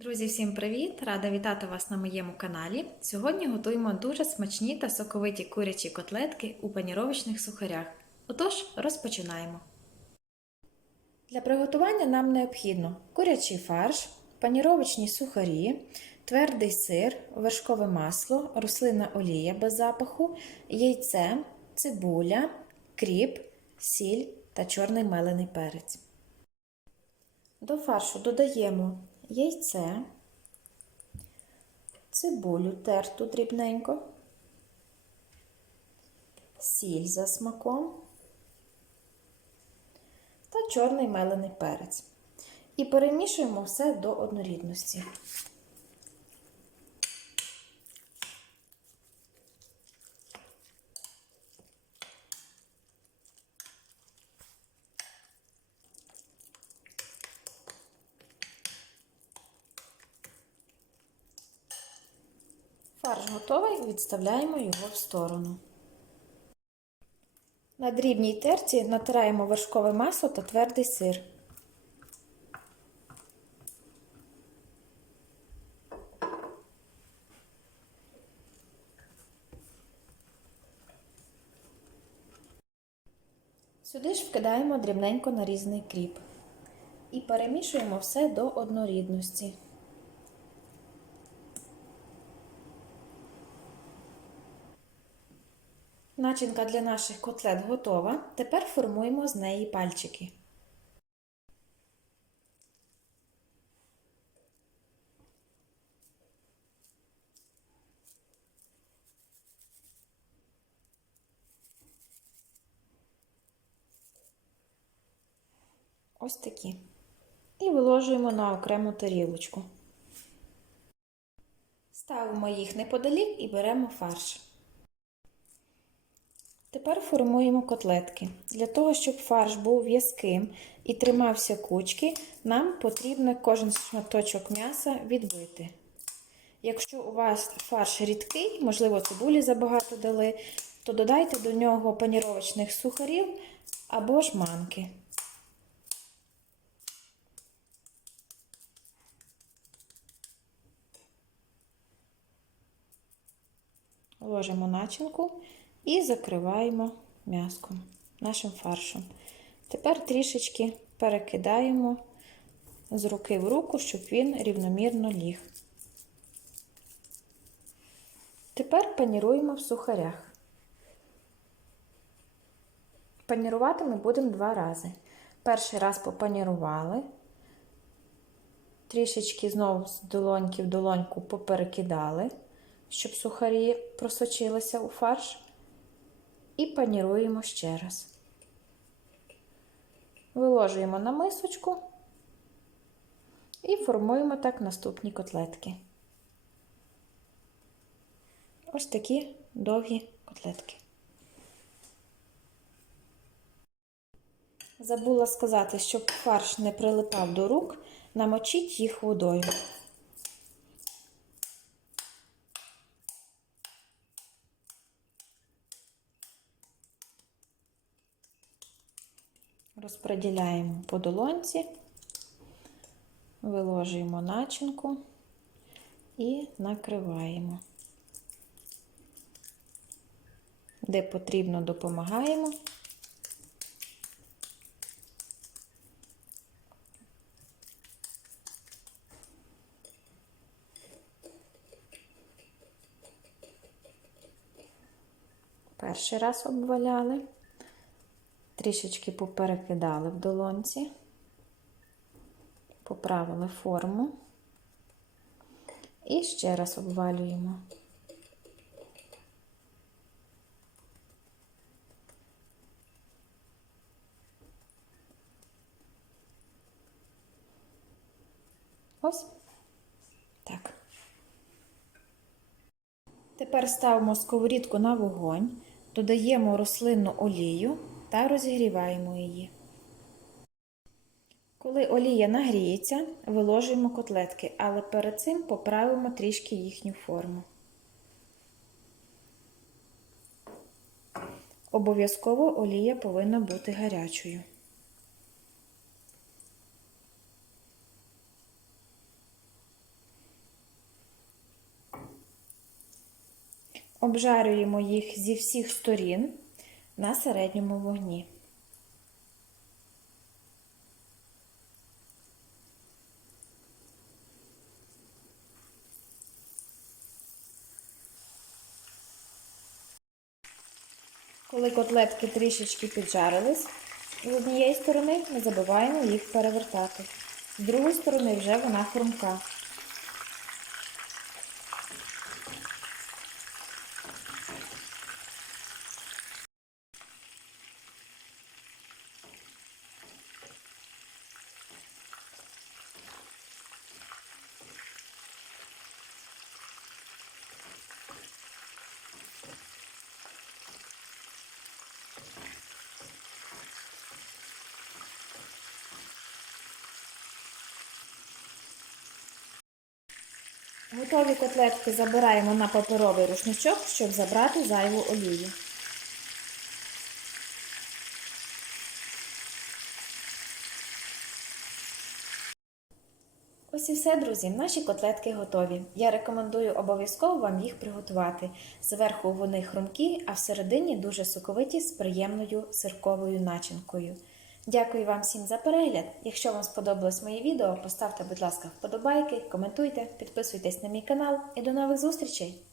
Друзі, всім привіт! Рада вітати вас на моєму каналі. Сьогодні готуємо дуже смачні та соковиті курячі котлетки у паніровочних сухарях. Отож, розпочинаємо. Для приготування нам необхідно курячий фарш, паніровочні сухарі, твердий сир, вершкове масло, рослинна олія без запаху, яйце, цибуля, кріп, сіль та чорний мелений перець. До фаршу додаємо яйце, цибулю терту дрібненько, сіль за смаком та чорний мелений перець. І перемішуємо все до однорідності. Фарш готовий, відставляємо його в сторону. На дрібній терці натираємо вершкове масло та твердий сир. Сюди ж вкидаємо дрібненько нарізаний кріп і перемішуємо все до однорідності. Начинка для наших котлет готова. Тепер формуємо з неї пальчики. Ось такі. І виложуємо на окрему тарілочку. Ставимо їх неподалік і беремо фарш. Тепер формуємо котлетки. Для того, щоб фарш був в'язким і тримався кучки, нам потрібно кожен шматочок м'яса відбити. Якщо у вас фарш рідкий, можливо, цибулі забагато дали, то додайте до нього паніровочних сухарів або ж манки. Ложимо начинку і закриваємо м'яском нашим фаршем. Тепер трішечки перекидаємо з руки в руку, щоб він рівномірно ліг. Тепер паніруємо в сухарях. Панірувати ми будемо два рази. Перший раз попанірували, трішечки знову з долоньки в долоньку поперекидали, щоб сухарі просочилися у фарш і паніруємо ще раз. Виложуємо на мисочку і формуємо так наступні котлетки. Ось такі довгі котлетки. Забула сказати, щоб фарш не прилипав до рук, намочіть їх водою. Розподіляємо по долонці, виложуємо начинку і накриваємо. Де потрібно, допомагаємо. Перший раз обваляли трішечки поперекидали в долонці, поправили форму і ще раз обвалюємо. Ось так. Тепер ставимо сковорідку на вогонь, додаємо рослинну олію та розігріваємо її. Коли олія нагріється, виложуємо котлетки, але перед цим поправимо трішки їхню форму. Обов'язково олія повинна бути гарячою. Обжарюємо їх зі всіх сторін на середньому вогні. Коли котлетки трішечки піджарились, з однієї сторони не забуваємо їх перевертати. З другої сторони вже вона хрумка. Готові котлетки забираємо на паперовий рушничок, щоб забрати зайву олію. Ось і все, друзі. Наші котлетки готові. Я рекомендую обов'язково вам їх приготувати. Зверху вони хрумкі, а всередині дуже соковиті з приємною сирковою начинкою. Дякую вам всім за перегляд. Якщо вам сподобалось моє відео, поставте, будь ласка, вподобайки, коментуйте, підписуйтесь на мій канал і до нових зустрічей!